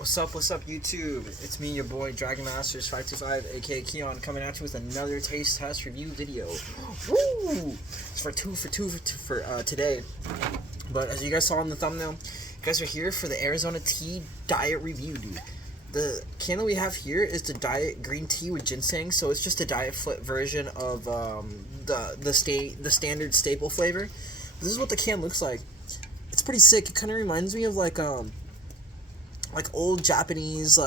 What's up, YouTube? It's me, your boy, Dragon Masters 525, aka Keon, coming at you with another taste test review video. Woo! It's for today. But as you guys saw in the thumbnail, you guys are here for the Arizona tea diet review, dude. The can we have here is the diet green tea with ginseng, so it's just a diet version of the standard staple flavor. This is what the can looks like. It's pretty sick. It kind of reminds me of like old Japanese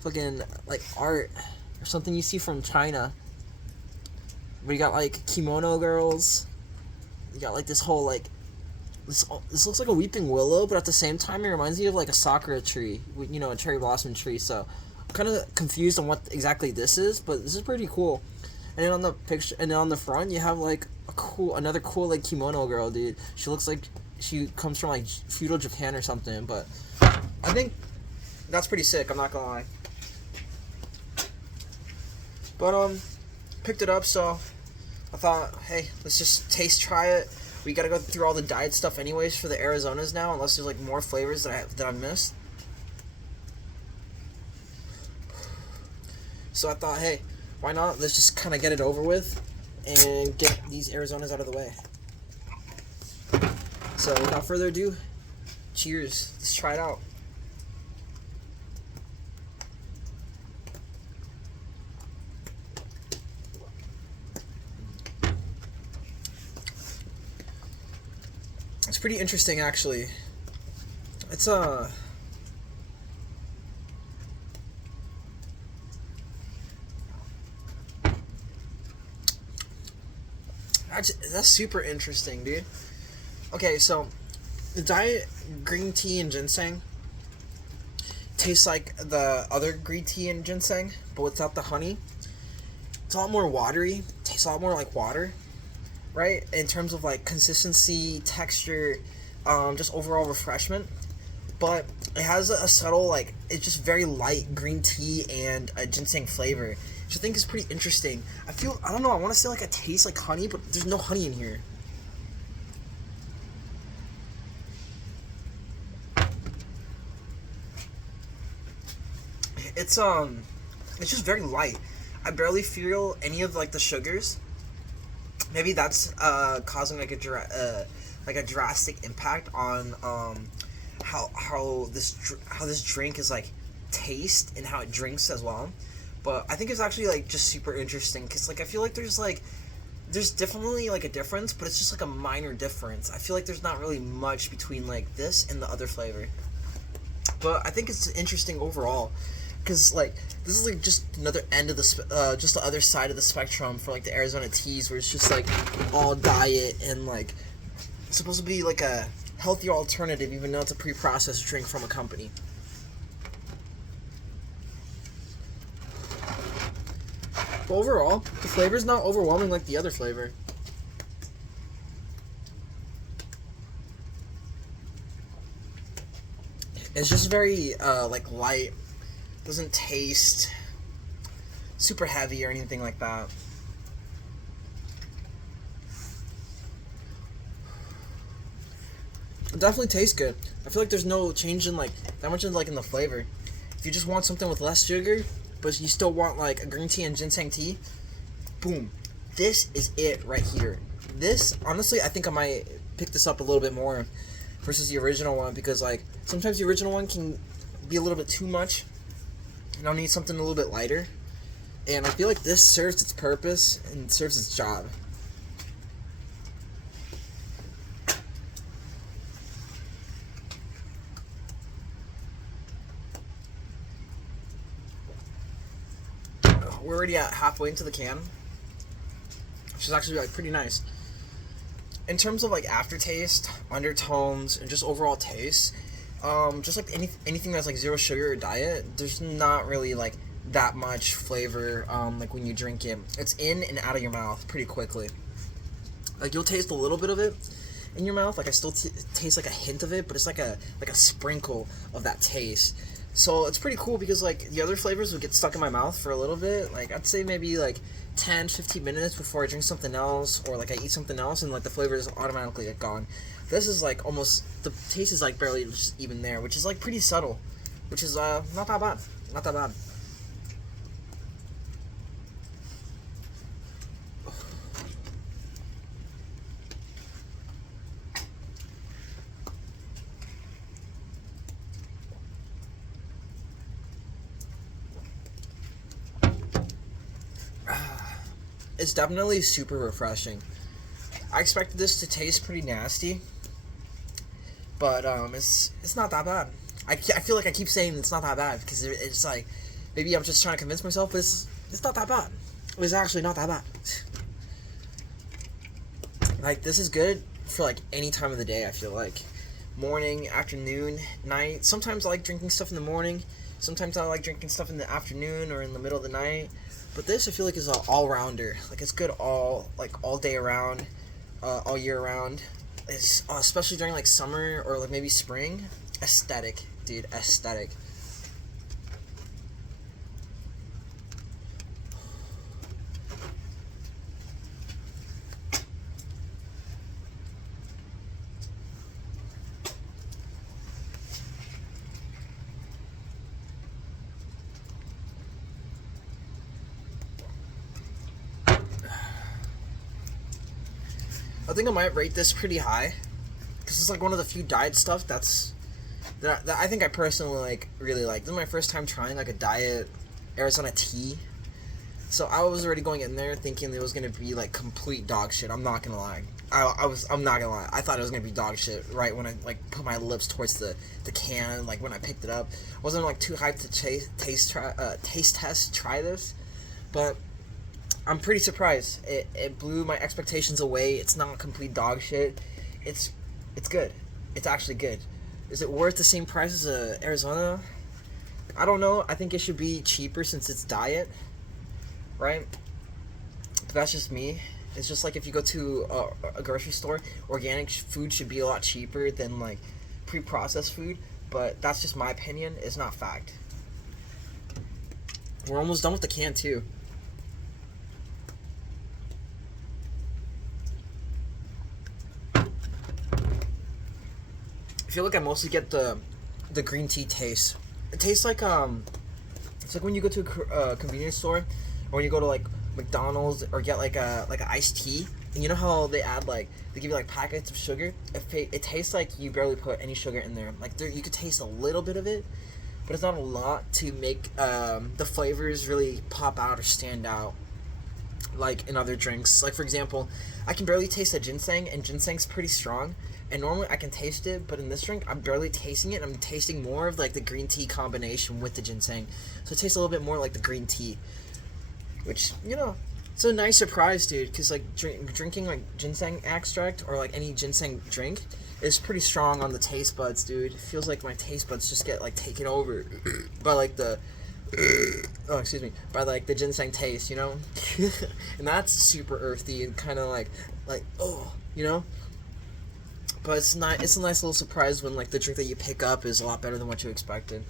fucking like art or something you see from China. But you got like kimono girls. You got like this whole like this looks like a weeping willow, but at the same time it reminds me of like a sakura tree, you know, a cherry blossom tree. So I'm kind of confused on what exactly this is, but this is pretty cool. And then on the picture, and then on the front you have like another cool like kimono girl, dude. She looks like she comes from like feudal Japan or something, but I think that's pretty sick, I'm not gonna lie. But picked it up, so I thought, hey, let's just try it. We gotta go through all the diet stuff anyways for the Arizonas now, unless there's like more flavors that I missed. So I thought, hey, why not? Let's just kind of get it over with and get these Arizonas out of the way. So without further ado, cheers. Let's try it out. It's pretty interesting, actually. It's that's super interesting, dude. Okay, so the diet green tea and ginseng tastes like the other green tea and ginseng, but without the honey. It's a lot more watery. Tastes a lot more like water, right? In terms of like consistency, texture, just overall refreshment. But it has a subtle, like, it's just very light green tea and a ginseng flavor, which I think is pretty interesting. I don't know, I want to say like it tastes like honey, but there's no honey in here. It's just very light. I barely feel any of like the sugars. Maybe that's causing like a drastic impact on how this drink is like taste and how it drinks as well. But I think it's actually like just super interesting because like I feel like there's definitely like a difference, but it's just like a minor difference. I feel like there's not really much between like this and the other flavor. But I think it's interesting overall. Because like this is like just another end of the just the other side of the spectrum for like the Arizona teas, where it's just like all diet and like it's supposed to be like a healthier alternative, even though it's a pre-processed drink from a company. But overall, the flavor is not overwhelming like the other flavor. It's just very like light. Doesn't taste super heavy or anything like that. It definitely tastes good. I feel like there's no change in like that much in like in the flavor. If you just want something with less sugar, but you still want like a green tea and ginseng tea, boom. This is it right here. This, honestly, I think I might pick this up a little bit more versus the original one, because like sometimes the original one can be a little bit too much. And I'll need something a little bit lighter. And I feel like this serves its purpose and serves its job. We're already at halfway into the can, which is actually like pretty nice. In terms of like aftertaste, undertones, and just overall taste, just like anything that's like zero sugar or diet, there's not really like that much flavor like when you drink it. It's in and out of your mouth pretty quickly. Like you'll taste a little bit of it in your mouth, like I still taste like a hint of it, but it's like a sprinkle of that taste. So it's pretty cool because like the other flavors would get stuck in my mouth for a little bit, like I'd say maybe like 10-15 minutes before I drink something else or like I eat something else, and like the flavor is automatically like gone. This is like almost, the taste is like barely just even there, which is like pretty subtle, which is not that bad, not that bad. It's definitely super refreshing. I expected this to taste pretty nasty, but it's not that bad. I feel like I keep saying it's not that bad because it's like, maybe I'm just trying to convince myself, but it's not that bad. It's actually not that bad. Like, this is good for like any time of the day. I feel like morning, afternoon, night. Sometimes I like drinking stuff in the morning. Sometimes I like drinking stuff in the afternoon or in the middle of the night. But this, I feel like, is an all-rounder. Like, it's good all day around, all year round. It's especially during like summer or like maybe spring. Aesthetic, dude, aesthetic. I think I might rate this pretty high, because it's like one of the few diet stuff that I think I personally like, really like. This is my first time trying like a diet Arizona tea, so I was already going in there thinking it was gonna be like complete dog shit. I'm not gonna lie. I'm not gonna lie. I thought it was gonna be dog shit right when I like put my lips towards the can, like when I picked it up. I wasn't like too hyped to taste test try this, but I'm pretty surprised. It blew my expectations away. It's not complete dog shit. It's good. It's actually good. Is it worth the same price as Arizona? I don't know. I think it should be cheaper since it's diet, right? But that's just me. It's just like if you go to a grocery store, organic food should be a lot cheaper than like pre-processed food. But that's just my opinion. It's not fact. We're almost done with the can too. I feel like I mostly get the green tea taste. It tastes like it's like when you go to a convenience store, or when you go to like McDonald's or get like a iced tea, and you know how they add like, they give you like packets of sugar. It tastes like you barely put any sugar in there. Like you could taste a little bit of it, but it's not a lot to make the flavors really pop out or stand out like in other drinks. Like for example, I can barely taste the ginseng, and ginseng's pretty strong. And normally I can taste it, but in this drink, I'm barely tasting it. I'm tasting more of like the green tea combination with the ginseng. So it tastes a little bit more like the green tea. Which, you know, it's a nice surprise, dude. Because like drinking like ginseng extract or like any ginseng drink is pretty strong on the taste buds, dude. It feels like my taste buds just get like taken over by like the... by like the ginseng taste, you know? And that's super earthy and kind of like, oh, you know? But it's a nice little surprise when like the drink that you pick up is a lot better than what you expected.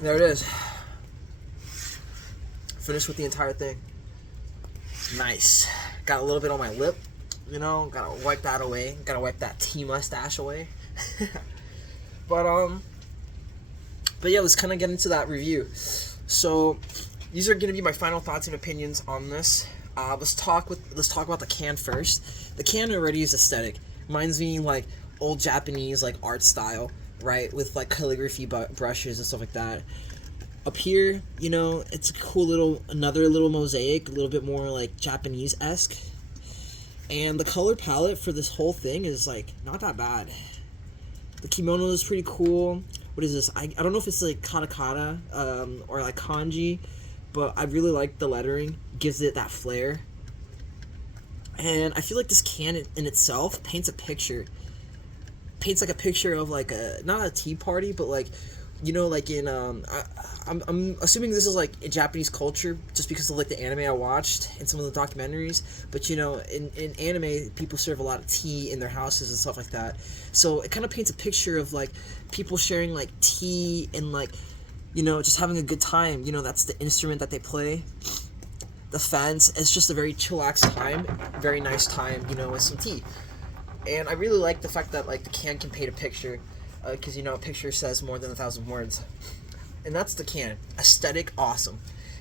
There it is. Finished with the entire thing. Nice. Got a little bit on my lip, you know, gotta wipe that away. Gotta wipe that tea mustache away. But yeah, let's kind of get into that review. So, these are going to be my final thoughts and opinions on this. Let's talk about the can first. The can already is aesthetic. Reminds me like old Japanese like art style, right? With like calligraphy brushes and stuff like that. Up here, you know, it's a cool another little mosaic, a little bit more like Japanese-esque. And the color palette for this whole thing is like not that bad. The kimono is pretty cool. What is this? I don't know if it's like katakana or like kanji, but I really like the lettering. Gives it that flair. And I feel like this can in itself paints a picture. Paints like a picture of like not a tea party, but like, you know, like in I'm assuming this is like in Japanese culture just because of like the anime I watched and some of the documentaries. But you know, in anime, people serve a lot of tea in their houses and stuff like that. So it kind of paints a picture of like people sharing like tea and like you know, just having a good time. You know, that's the instrument that they play. The fans, it's just a very chillax time, very nice time, you know, with some tea. And I really like the fact that like the can paint a picture, because you know a picture says more than 1,000 words, and that's the can. Aesthetic, awesome.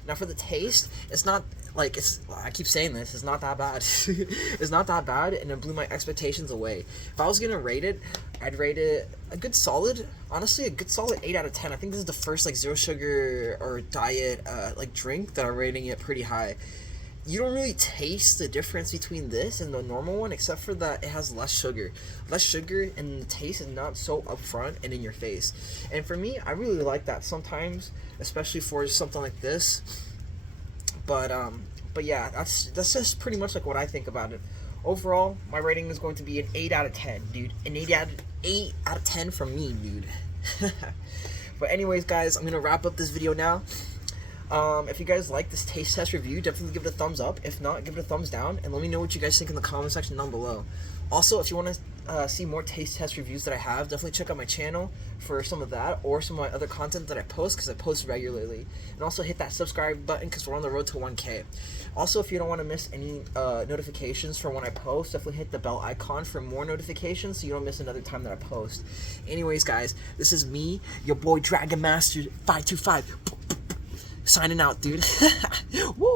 Now for the taste, it's not like it's. I keep saying this. It's not that bad. It's not that bad, and it blew my expectations away. If I was gonna rate it, I'd rate it a good solid. Honestly, a good solid 8 out of 10. I think this is the first like zero sugar or diet like drink that I'm rating it pretty high. You don't really taste the difference between this and the normal one, except for that it has less sugar. Less sugar, and the taste is not so upfront and in your face. And for me, I really like that sometimes, especially for something like this. But yeah, that's just pretty much like what I think about it. Overall, my rating is going to be an 8 out of 10, dude. An 8 out of 10 from me, dude. But anyways, guys, I'm gonna wrap up this video now. If you guys like this taste test review, definitely give it a thumbs up. If not, give it a thumbs down, and let me know what you guys think in the comment section down below. Also, if you want to see more taste test reviews that I have, definitely check out my channel for some of that, or some of my other content that I post, because I post regularly. And also hit that subscribe button, because we're on the road to 1K. Also, if you don't want to miss any notifications for when I post, definitely hit the bell icon for more notifications so you don't miss another time that I post. Anyways, guys, this is me, your boy Dragon Master 525. Signing out, dude. Woo!